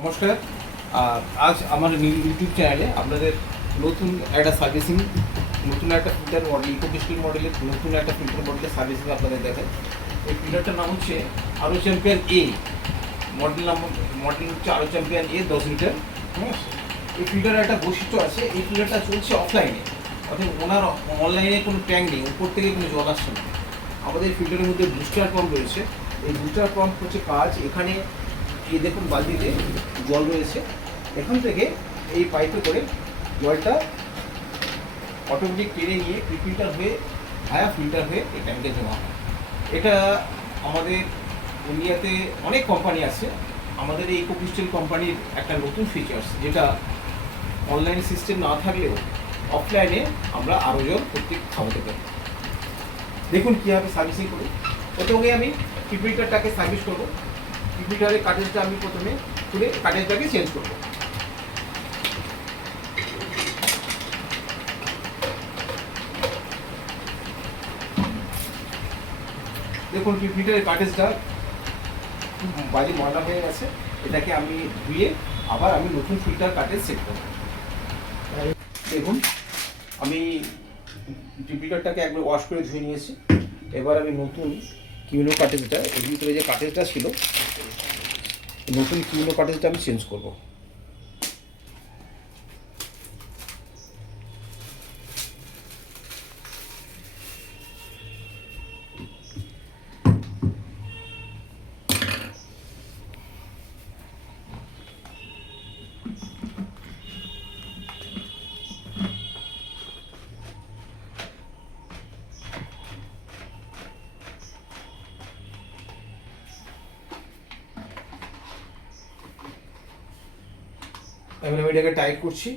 নমস্কার। আজ আমার ইউটিউব চ্যানেলে আপনাদের নতুন একটা সার্ভিসিং, নতুন একটা ফিল্টার মডেল, ইকো ক্রিস্টাল মডেলের নতুন একটা ফিল্টার মডেলের সার্ভিসিং আপনাদের দেখায়। এই ফিল্টারটার নাম হচ্ছে আরও চ্যাম্পিয়ন এ। মডেল হচ্ছে আরও চ্যাম্পিয়ন এ 10 লিটার। হ্যাঁ, এই ফিল্টারের একটা বৈশিষ্ট্য আছে, এই ফিল্টারটা চলছে অফলাইনে, অর্থাৎ ওনার অনলাইনে কোনো ট্যাঙ্ক নেই, উপর থেকে কোনো জল আসছে না। আমাদের ফিল্টারের মধ্যে বুস্টার পাম্প রয়েছে। এই বুস্টার পাম্প হচ্ছে কাজ, এখানে এই দেখুন বালতিতে জল রয়েছে, এখান থেকে এই পাইপে করে জলটা অটোমেটিক টেনে নিয়ে ফিল্টার হয়ে ভায়া ফিল্টার হয়ে এই ট্যাঙ্কে জমা হয়। এটা আমাদের ইন্ডিয়াতে অনেক কোম্পানি আছে, আমাদের এই ইকো ক্রিস্টাল কোম্পানির একটা নতুন ফিচার্স, যেটা অনলাইন সিস্টেম না থাকলেও অফলাইনে আমরা আরও জল প্রত্যেক খাওয়াতে পারি। দেখুন কীভাবে সার্ভিসিং করি। প্রথমে আমি ফিল্টারটাকে সার্ভিস করবো। ফিল্টারের কাটেজটা আমি প্রথমে খুলে কাটেজটাকে চেঞ্জ করবো। দেখুন ফিল্টারের কাটেজটা বাইরে ময়লা হয়ে গেছে, এটাকে আমি ধুয়ে আবার আমি নতুন ফিল্টার কাটেজ সেট করবো। দেখুন আমি ফিল্টারটাকে একবার ওয়াশ করে ধুয়ে নিয়েছি। এবার আমি নতুন কিউনো কাটেজটা, এর ভিতরে যে কাটেজটা ছিল, নতুন কিউনো কাটেজটা আমি চেঞ্জ করব। আমি এটাকে টাইট করছি।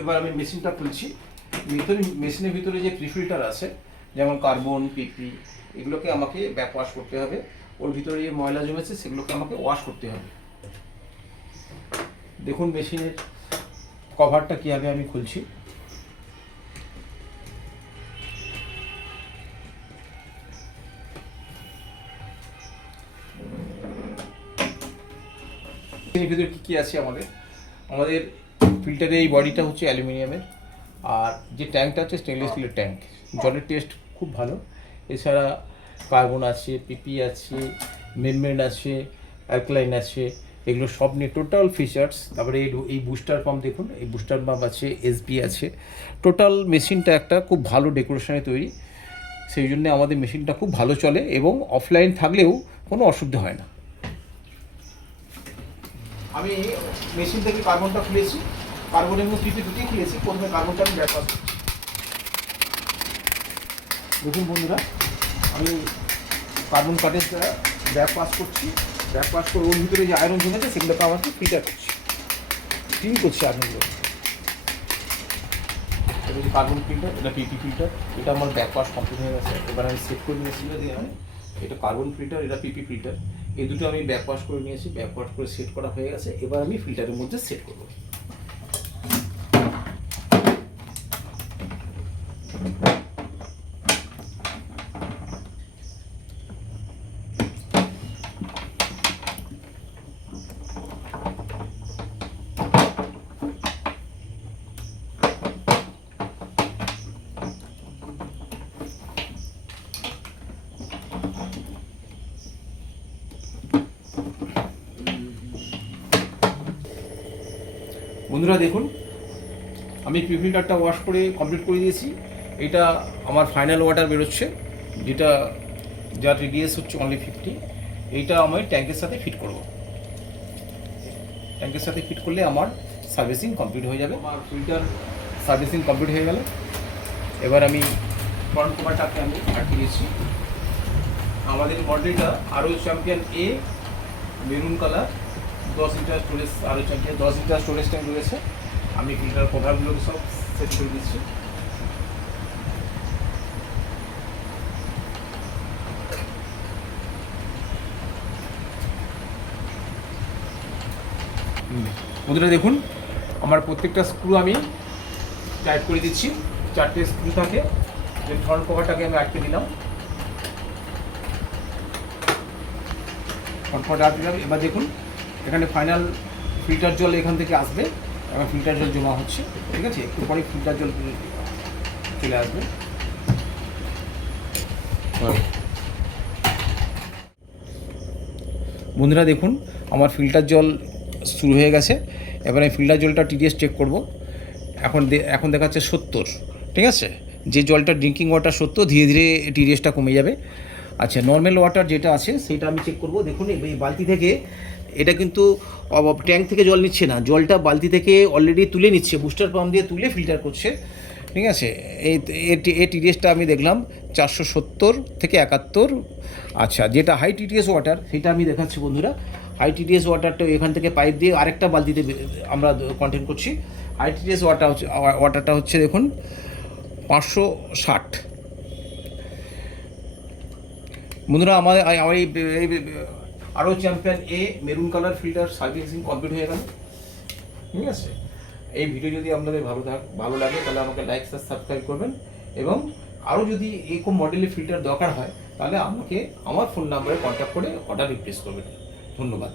এবার আমি মেশিনটা খুলছি। মেশিনের ভিতরে যে প্রিফিল্টার আছে, যেমন কার্বন, পিপি, এগুলোকে আমাকে ব্যাক ওয়াশ করতে হবে। ওর ভিতরে যে ময়লা জমেছে সেগুলোকে আমাকে ওয়াশ করতে হবে। দেখুন মেশিনের কভারটা কীভাবে আমি খুলছি। এর ভিতরে কী কী আছে আমাদের ফিল্টারের এই বডিটা হচ্ছে অ্যালুমিনিয়ামের, আর যে ট্যাঙ্কটা হচ্ছে স্টেনলেস স্টিলের ট্যাঙ্ক। জলের টেস্ট খুব ভালো। এছাড়া কার্বন আছে, পিপি আছে, মেমব্রেন আছে, অ্যালকালাইন আছে, এগুলো সব নিয়ে টোটাল ফিচার্স। তারপরে এই বুস্টার পাম্প দেখুন, এই বুস্টার পাম্প আছে, এসবি আছে। টোটাল মেশিনটা একটা খুব ভালো ডেকোরেশনে তৈরি, সেই জন্য আমাদের মেশিনটা খুব ভালো চলে এবং অফলাইন থাকলেও কোনো অসুবিধা হয় না। আমি মেশিন থেকে কার্বনটা খুলেছি, কার্বন এবং পিপি দুটোই খুলেছি। প্রথমে কার্বনটা আমি ব্যাক ওয়াশ করছি। দেখুন বন্ধুরা, আমি কার্বন কাটেজটা ব্যাক ওয়াশ করছি। ব্যাক ওয়াশ করে ওর ভিতরে যে আয়রন জমেছে সেগুলোকে আমাকে ফিল্টার করছি, ক্লিন করছি আয়রনগুলো। এটা যে কার্বন ফিল্টার, এটা পিপি ফিল্টার, এটা আমার ব্যাক ওয়াশ কমপ্লিট হয়ে গেছে। এবার আমি সেট করে নিয়েছি যে এটা কার্বন ফিল্টার, এটা পিপি ফিল্টার, এই দুটো আমি ব্যাক ওয়াশ করে নিয়েছি। ব্যাক ওয়াশ করে সেট করা হয়ে গেছে। এবার আমি ফিল্টারের মধ্যে সেট করব। বন্ধুরা দেখুন, আমি ফিল্টারটা ওয়াশ করে কমপ্লিট করে দিয়েছি। এটা আমার ফাইনাল ওয়াটার বেরোচ্ছে, যেটা যার রেডিয়াস হচ্ছে অনলি 50। এইটা আমি ট্যাঙ্কের সাথে ফিট করব। ট্যাঙ্কের সাথে ফিট করলে আমার সার্ভিসিং কমপ্লিট হয়ে যাবে। আমার ফিল্টার সার্ভিসিং কমপ্লিট হয়ে গেল। এবার আমি ফ্রন্ট কভারটাকে আমি আটকে দিয়েছি। আমাদের মডেলটা আরও চ্যাম্পিয়ন এ, মেরুন কালার, 10 লিটার স্টোরেজ, আরও চ্যাম্পিয়ন 10 লিটার স্টোরেজ ট্যাঙ্ক রয়েছে। আমি ফিল্টার কভারগুলোকে সব সেট করে দিচ্ছি। বন্ধুরা দেখুন, আমার প্রত্যেকটা স্ক্রু আমি টাইট করে দিচ্ছি। 4টে স্ক্রু থাকে, যে ফ্রন্ট কভারটাকে আমি আটকে দিলাম, ফ্রন্ট কভারটা আটকে দিলাম। এবার দেখুন এখানে ফাইনাল ফিল্টার জল এখান থেকে আসবে, এবার ফিল্টার জল জমা হচ্ছে, ঠিক আছে, একটু পরে ফিল্টার জল চলে আসবে। বন্ধুরা দেখুন আমার ফিল্টার জল শুরু হয়ে গেছে। এবারে ফিল্টার জলটা টিডিএস চেক করব। এখন দেখাচ্ছে 70, ঠিক আছে। যে জলটা ড্রিঙ্কিং ওয়াটার 70, ধীরে ধীরে টিডিএসটা কমে যাবে। আচ্ছা, নর্মাল ওয়াটার যেটা আছে সেটা আমি চেক করব। দেখুন এই বালতি থেকে, এটা কিন্তু ট্যাঙ্ক থেকে জল নিচ্ছে না, জলটা বালতি থেকে অলরেডি তুলে নিচ্ছে, বুস্টার পাম্প দিয়ে তুলে ফিল্টার করছে, ঠিক আছে। এই টিডিএসটা আমি দেখলাম 470 থেকে 71। আচ্ছা, যেটা হাই টিডিএস ওয়াটার সেটা আমি দেখাচ্ছি বন্ধুরা। হাই টিডিএস ওয়াটারটা এখান থেকে পাইপ দিয়ে আরেকটা বালতিতে আমরা কন্টেন্ট করছি। হাই টিডিএস ওয়াটারটা হচ্ছে দেখুন 560। বন্ধুরা আমার এই আরও চ্যাম্পিয়ন এ maroon colour filter servicing complete হয়ে গেল, ঠিক আছে। এই ভিডিও যদি আপনাদের ভালো লাগে তাহলে আমাকে লাইক সাবস্ক্রাইব করবেন, এবং আরও যদি এরকম মডেলের ফিল্টার দরকার হয় তাহলে আমাকে আমার ফোন নাম্বারে কন্ট্যাক্ট করে অর্ডার রিপ্লেস করবেন। ধন্যবাদ।